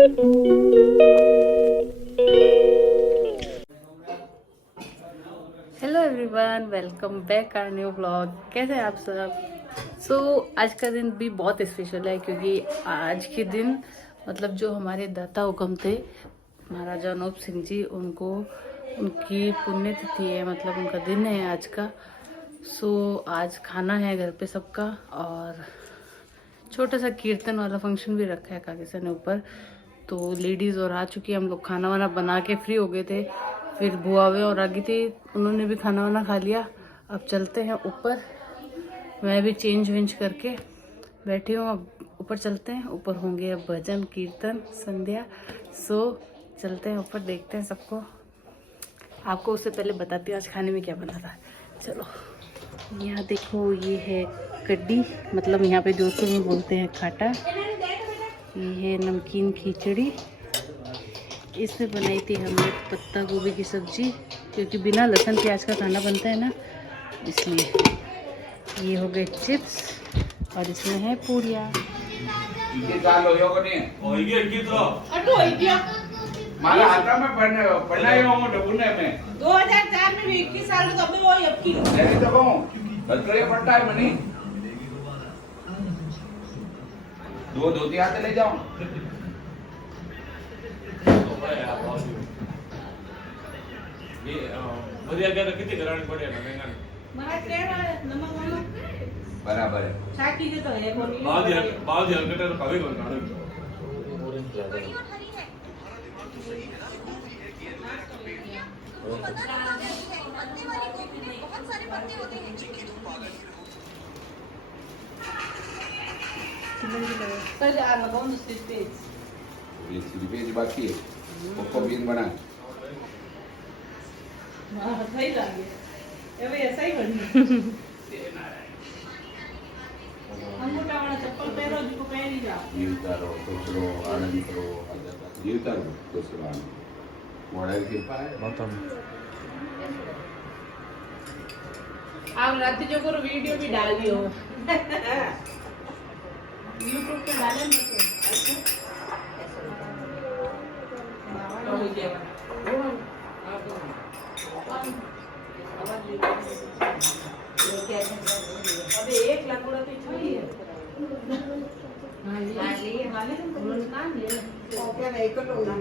Hello everyone, welcome back our new vlog. कैसे हैं आप सब? आज का दिन भी बहुत स्पेशल है क्योंकि आज के दिन मतलब जो हमारे दाता हुक्म थे महाराजा अनूप सिंह जी, उनकी पुण्यतिथि है, मतलब उनका दिन है आज का। आज खाना है घर पे सबका, और छोटा सा कीर्तन वाला फंक्शन भी रखा है काकी सर ने ऊपर। तो लेडीज़ और आ चुकी, हम लोग खाना वाना बना के फ्री हो गए थे। फिर बुआवे और आ गई थी, उन्होंने भी खाना वाना खा लिया। अब चलते हैं ऊपर, मैं भी चेंज वेंज करके बैठी हूँ। अब ऊपर चलते हैं, ऊपर होंगे अब भजन कीर्तन संध्या। चलते हैं ऊपर, देखते हैं सबको। आपको उससे पहले बताती हूँ आज खाने में क्या बना था। चलो, यहाँ देखो, ये है कड्डी, मतलब यहाँ पे जोधपुर में बोलते हैं खाटा। ये है नमकीन खिचड़ी, इसमें बनाई थी हमने पत्ता गोभी की सब्जी, क्योंकि बिना लहसुन प्याज का खाना बनता है ना, इसलिए। ये हो गए चिप्स, और इसमें है पूड़िया। माला आता में पढ़ना ही होगा डबुने में 2004 में भी 21 साल तो अभी वही अब की नहीं तो कहूँ कल पड़ता है मनी दो धोती हाथ ले जाओ। ये बढ़िया क्या कितने घराने पड़े ना महंगा मारा ट्रेन नमक नमक बराबर है साकी के तो है बोली बाद हलकटा तो कभी कौन खाने सर आ लगाओ ना स्टेज ये सीरीज बाकी है उसको बीन बना हां सही लगे ये भी ऐसा ही बनी हम मोटा वाला चप्पल पहनो जी को पहन ही जाओ जीवतारो दूसरो आनंद करो जीवतारो दूसरो आनंद मॉडल के पाए मतलब आप रात जो को वीडियो भी डालियो YouTube पे डाले मत हो गया अबे एक लकड़ा तो छोड़ी है वाले उन्होंने नाम लिया क्या नहीं कर लो ना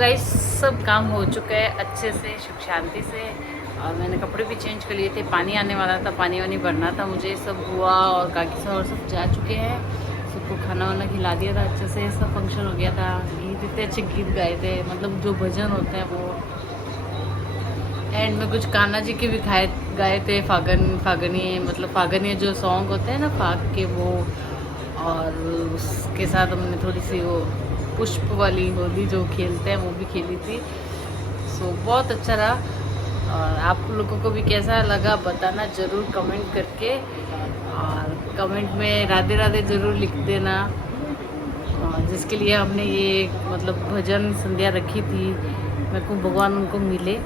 गाइस सब काम हो चुका है अच्छे से सुख शांति से। और मैंने कपड़े भी चेंज कर लिए थे, पानी आने वाला था, पानी वानी भरना था मुझे। सब हुआ और काकी और सब जा चुके हैं, सबको खाना वाना खिला दिया था अच्छे से, सब फंक्शन हो गया था। गीत इतने अच्छे गीत गाए थे, मतलब जो भजन होते हैं वो। एंड में कुछ कान्हा जी के भी गाए थे, फागनी मतलब फागनी जो सॉन्ग होते हैं ना फाग के, वो। और उसके साथ हमने थोड़ी सी वो पुष्प वाली होली जो खेलते हैं वो भी खेली थी। सो बहुत अच्छा रहा। और आप लोगों को भी कैसा लगा बताना ज़रूर कमेंट करके, और कमेंट में राधे राधे ज़रूर लिख देना। और जिसके लिए हमने ये मतलब भजन संध्या रखी थी, मेरे को भगवान उनको मिले,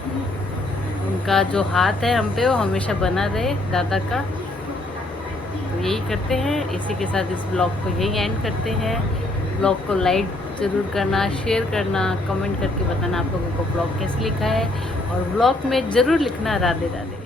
उनका जो हाथ है हम पे वो हमेशा बना रहे दादा का। तो यही करते हैं, इसी के साथ इस ब्लॉग को यही एंड करते हैं। ब्लॉग को लाइक ज़रूर करना, शेयर करना, कमेंट करके बताना आप लोगों को ब्लॉग कैसे लिखा है, और ब्लॉग में ज़रूर लिखना राधे राधे।